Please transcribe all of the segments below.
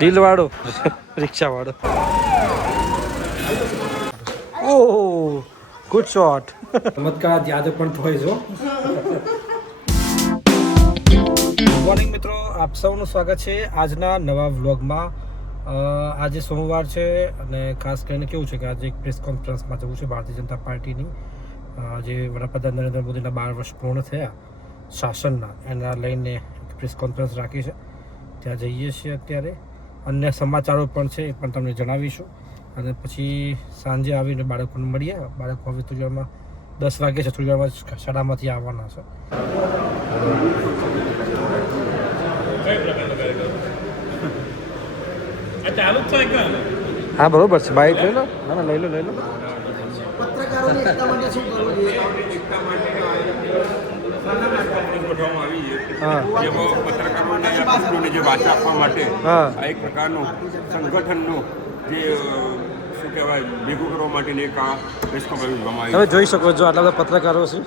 દિલવાળો રિક્ષાવાળો. ઓહ good shot. ચમત્કાર યાદ પણ થોય છો. ગુડ મોર્નિંગ મિત્રો, આપ સૌનું સ્વાગત છે આજના નવા વ્લોગમાં. આજે સોમવાર છે અને ખાસ કરીને કેવું છે કે આજે એક પ્રેસ કોન્ફરન્સમાં જવું છે ભારતીય જનતા પાર્ટીની. જે વડાપ્રધાન નરેન્દ્ર મોદીના 12 વર્ષ પૂર્ણ થયા શાસનના, એના લઈને પ્રેસ કોન્ફરન્સ રાખી છે. ત્યાં જઈએ છીએ અત્યારે. અન્ય સમાચારો પણ છે એ પણ તમને જણાવીશું. અને પછી સાંજે આવીને બાળકોને મળીએ. બાળકો હવે થોડી વારમાં 10 વાગે છે, થોડી વારમાં શાળામાંથી આવવાના છે. હા બરોબર છે, બાઈક લઈ લો. ના લઈ લો. પત્રકારોની એકતા માટે શું કરવું જોઈએ? પત્રકારોને જે વાચા આપવા માટે આ એક પ્રકારનું સંગઠનનું જે શું કહેવાય ભેગું કરવા માટેની એક આ પ્રેસ કોન્ફરન્સ કરવામાં તમે જોઈ શકો છો આટલા બધા પત્રકારો છે.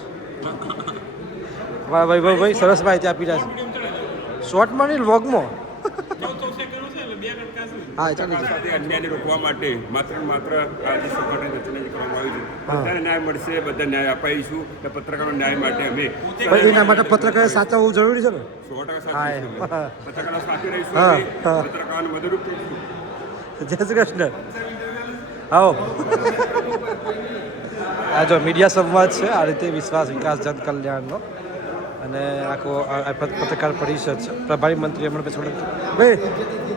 વૈભવભાઈ સરસ માહિતી આપી રહ્યા છે. શોર્ટમાં નહીં, વ્લોગમાં. હા ચાલો. સાથે અન્યાયને રોકવા માટે માત્ર આ જે સંગઠન રચના કરવામાં આવી છે, બધાને ન્યાય મળશે, બધા ન્યાય અપાઈશું. પત્રકારો ન્યાય માટે અમે એના માટે પત્રકાર સાચા હોવું જરૂરી છે ને. 100% પત્રકારો સાથે રહીશું. પત્રકારોને મદદરૂપ કરીશું. જય શ્રી કૃષ્ણ. આવો. આ જો મીડિયા સંવાદ છે, આ રીતે વિશ્વાસ વિકાસ જન કલ્યાણનો. અને આખો પત્રકાર પરિષદ છે. પ્રભારી મંત્રી હમણાં પછી ભાઈ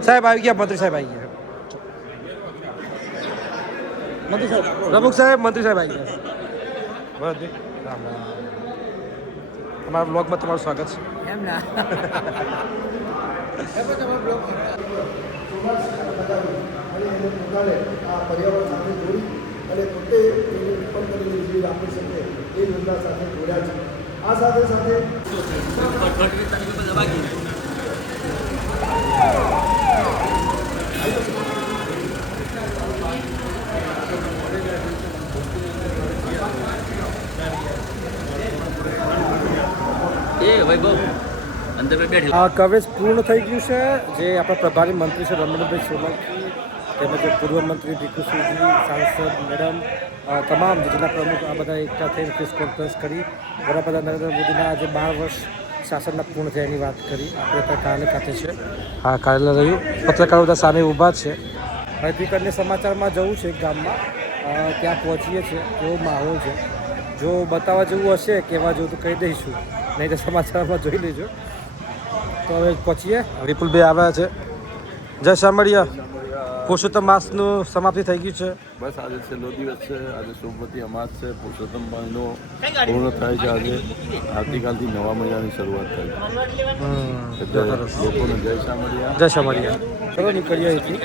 સાહેબ આવી ગયા. મંત્રી સાહેબ આવી ગયા. મંત્રી સાહેબ, પ્રમુખ સાહેબ, મંત્રી સાહેબ આવી ગયા. બસ રામ રામ. અમારા બ્લોગમાં તમારું સ્વાગત છે. એમ ના આ પર્યાવરણ સાથે જોડી અને પોતે એને ઉત્પન્ન કરેલી વીજળી આપી શકે એ યોજના સાથે જોડ્યા છે. આ સાથે કવરેજ પૂર્ણ થઈ ગયું છે. જે આપણા પ્રભારી મંત્રી છે રમણભાઈ સોલંકી, તેમજ પૂર્વ મંત્રી ભીખુસિંહજી, સાંસદ મેડમ, તમામ જિલ્લા પ્રમુખ આ બધા એકઠા થઈને પ્રેસ કોન્ફરન્સ કરી વડાપ્રધાન નરેન્દ્ર મોદીના આજે 12 વર્ષ શાસનના પૂર્ણ થયાની વાત કરી. આપણે ત્યાં કાર્યાલય ખાતે છે. હા કાર્યાલય રહ્યું. પત્રકારો બધા સામે ઊભા છે. હવે પીકરને સમાચારમાં જવું છે એક ગામમાં, ત્યાં પહોંચીએ છીએ. કેવો માહોલ છે, જો બતાવવા જેવું હશે કહેવા જેવું તો કહી દઈશું, નહીં તો સમાચારમાં જોઈ લેજો. તો હવે પહોંચીએ. વિપુલભાઈ આવ્યા છે. જય શામળિયા. પુરુષોત્તમ માસનું સમાપ્તિ થઈ ગયું છે. બસ આજે છેલ્લો દિવસ છે. આજે સોમવતી અમાસ છે. પુરુષોત્તમ મહિનો પૂર્ણ થાય છે. આજે આવતીકાલથી નવા મહિનાની શરૂઆત થાય છે. લોકોને જય શામળિયા. જય શામળિયા. ચલો નીકળીએ અહીંથી.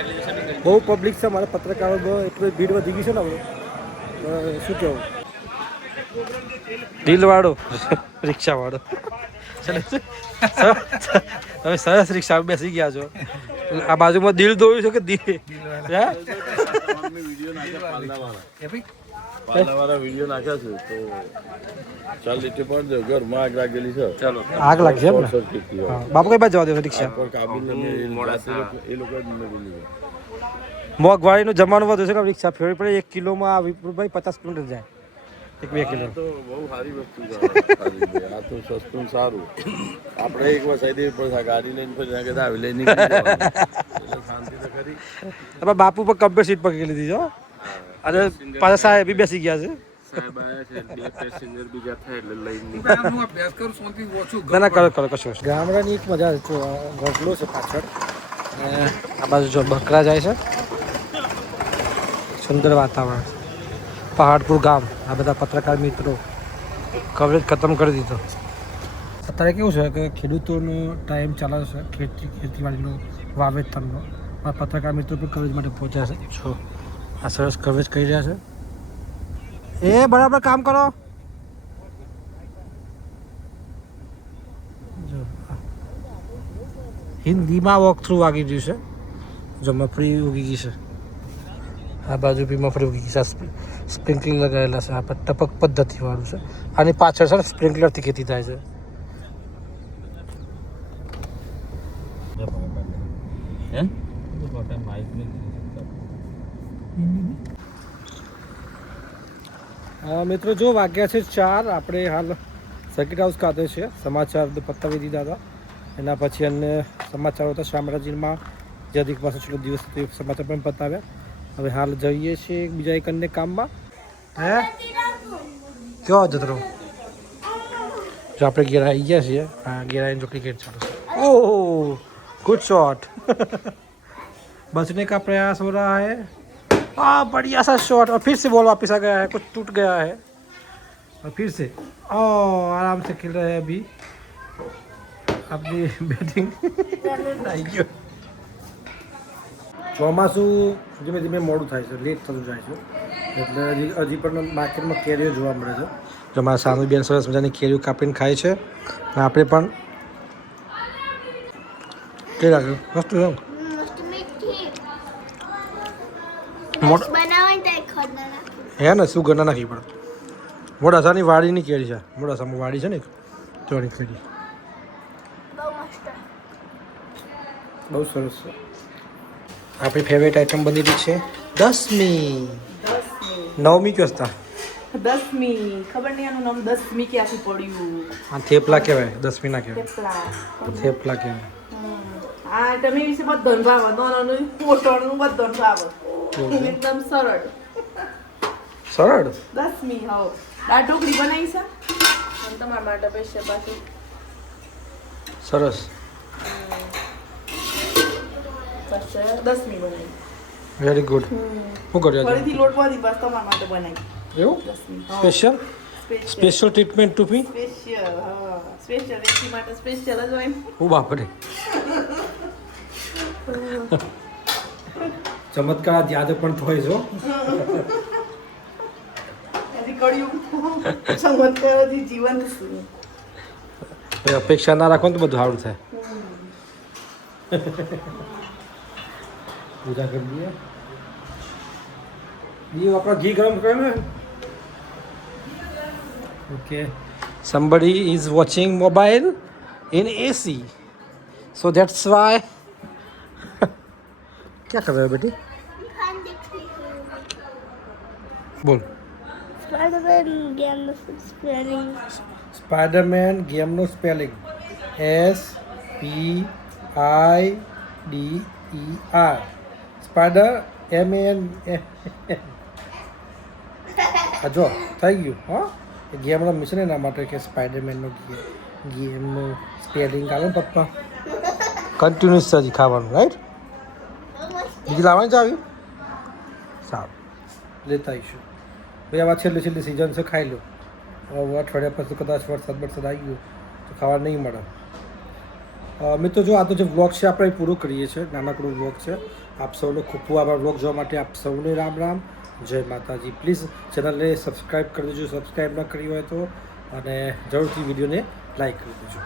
બહુ પબ્લિક છે. મારા પત્રકારો એટલી ભીડ વધી ગઈ છે ને હવે. શું કહેવું? દિલવાળો રિક્ષાવાળો. તમે સરસ રિક્ષા બેસી ગયા છો. આ બાજુમાં દિલ દોડ્યું છે કે દિલ પાલનાવાળા વિડીયો નાખ્યા છે તો ચાલ લીટે પડજો. ઘરમાં આગ લાગેલી છે. ચાલો આગ લાગશે એમ ને. બાપુ કઈ બાજુ જવા દે રિક્ષા? એ લોકો મોંઘવારીનું જમાનું વધુ છે કે રિક્ષા ફેરવી પડે. 1 કિલોમાં ભાઈ 50 કિલોમીટર જાય. 1-2 કિલો તો બહુ સારી વસ્તુ છે. આ તો સસ્તું સારું. આપણે એક વાર સાઈડ પર ગાડી લઈને પછી કે આવી લઈને શાંતિ તો કરી. બાપુ પર કમ્પ્યુટર સીટ પકડી લીધી છે. અને પાછા સાહેબ બી બેસી ગયા છે. ના કરો કશું. ગામડાની એક મજા ગઢલો છે પાછળ. આ બાજુ જો બકરા જાય છે. સુંદર વાતાવરણ. પહાડપુર ગામ. આ બધા પત્રકાર મિત્રો કવરેજ ખતમ કરી દીધો. અત્યારે કેવું છે કે ખેડૂતોનો ટાઈમ ચાલે છે, ખેતીવાડીનો વાવેતરનો. આ પત્રકાર મિત્રો પણ કવરેજ માટે પહોંચ્યા છે. જો આ સરસ કવરેજ કરી રહ્યા છે. એ બરાબર કામ કરો. જો હિન્દીમાં વોક થ્રુ વાગી રહ્યું છે. જો મફળી ઉગી ગઈ છે. આ બાજુ બી મફળી ઉગી ગઈ છે. સ્પ્રિંકલર લગાવેલા છે. આ ટપક પદ્ધતિવાળું છે. આની પાછળ છે ને સ્પ્રિંકલરથી ખેતી થાય છે. હે મિત્રો જો વાગ્યા છે 4, આપણે હાલ સર્કિટ હાઉસ ખાતે છે. સમાચાર પતાવી દીધા હતા. એના પછી અન્ય સમાચારો હતા શામળાજીમાં જે અધિક માસ છેલ્લો દિવસ હતો એ સમાચાર પણ પતાવ્યા. હવે હાલ જઈએ છીએ બીજા એક અન્ય કામમાં. હે કયો જતરો જો આપણે ઘેર આવી ગયા છીએ. હા ઘેર આવીને જો ક્રિકેટ ચાલુ છે. ओह गुड शॉट बचने का प्रयास हो रहा है. बढ़िया सा शॉट और फिर से बॉल वापस आ गया है. कुछ टूट गया है और फिर से आराम से खेल रहे हैं अभी अपनी बैटिंग. ચોમાસું ધીમે ધીમે મોડું થાય છે, લેટ થતું જાય છે. એટલે હજી પણ માર્કેટમાં કેરીઓ જોવા મળે છે. જો મારા સામે બેન સરસ મજાની કેરીઓ કાપીને ખાય છે. આપણે પણ કેવી લાગે? મસ્ત છે. હે ને શું ગણા નાખી પણ મોડાસાની વાડીની કેરી છે. મોડાસામાં વાડી છે ને ચોરી કેરી બહુ સરસ છે. આપણી ફેવરેટ આઈટમ બની રહી છે 10મી. 9મી કયો હતા? 10મી ખબર નહીં આનું નામ 10મી ક્યાંથી પડ્યું. આ થેપલા કહેવાય, 10મી ના કહેવાય, થેપલા. થેપલા કહેવાય. આ તમે વિશે બધાને ભાવે, નાનાનું મોટોનું બધાને ભાવે. એકદમ સરળ સરળ 10મી. હાવ દાળ ઢોકળી બનાવી છે અને તમારા માટે સ્પેશિયલ પાછું સરસ. બસ 10મી બનાવી. Very good. શું કર્યું ફરીથી લોટ બાંધી બસ તમારા માટે બનાવી. એવું 10મી સ્પેશિયલ સ્પેશિયલ ટ્રીટમેન્ટ ટુ બી. સ્પેશિયલ. હા સ્પેશિયલ વ્યક્તિ માટે સ્પેશિયલ જ હોય. ઓ બાપરે ચમત્કાર યાદ પણ થાય છો. હજી કળિયુગ ચમત્કારથી જીવન છે. અપેક્ષા ના રાખો ને તો બધું સારું થાય. પૂજા કરી દઈએ. દીવ આપણા ઘી ગરમ કરે ને. Okay somebody is watching mobile in AC so that's why क्या कर रहे हो बेटी? बोल. स्पाइडरमैन गेम नो स्पेलिंग SPIDER स्पाइडर MAN. જો થઈ ગયું. હા ગેમનો મિશન એના માટે કે સ્પાઈડરમેનનો ગેમનો સ્પેલિંગ આવે ને પપ્પા કન્ટિન્યુઅસ હજી ખાવાનું રાઈટ. બીજી લાવવાની જ આવી સારું લેતા આવીશું ભાઈ. આવા છેલ્લી સિઝન છે, ખાઈ લો. હવે અઠવાડિયા પછી કદાચ વરસાદ આવી ગયો તો ખાવા નહીં મળે. મિત્રો જો આ તો જે વ્લોગ છે આપણે પૂરો કરીએ છીએ. નાનકડો વ્લોગ છે. આપ સૌનો ખૂબ ખૂબ આભાર વ્લોગ જોવા માટે. આપ સૌને રામ રામ, જય માતાજી. પ્લીઝ ચેનલને સબસ્ક્રાઈબ કરી દેજો સબસ્ક્રાઈબ ન કરી હોય તો, અને જરૂરથી વિડીયોને લાઈક કરી દેજો.